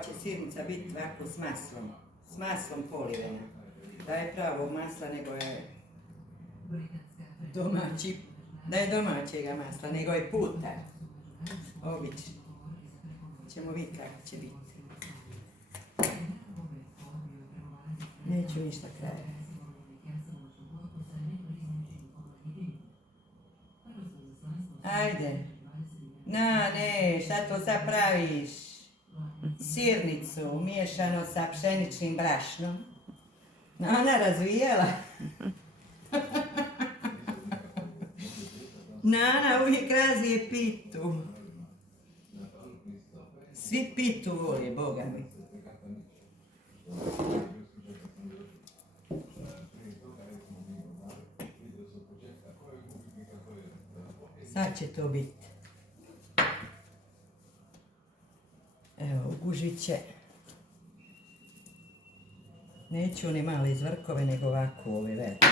ova će sirnica biti ovako s maslom polivena. Da je pravog masla nego je domaćega masla, nego je putar. Obično. Ćemo vidjeti kako će biti. Neću ništa kraja. Ajde. Ne, šta to sad praviš? Sirnicu miješano sa pšeničnim brašnom. Ona razvijela. Nana uvijek razvije pitu. Svi pitu vole, Boga mi. Sad će to biti. Evo, ugužit će. Neću one male zvrkove, nego ovako ove velike.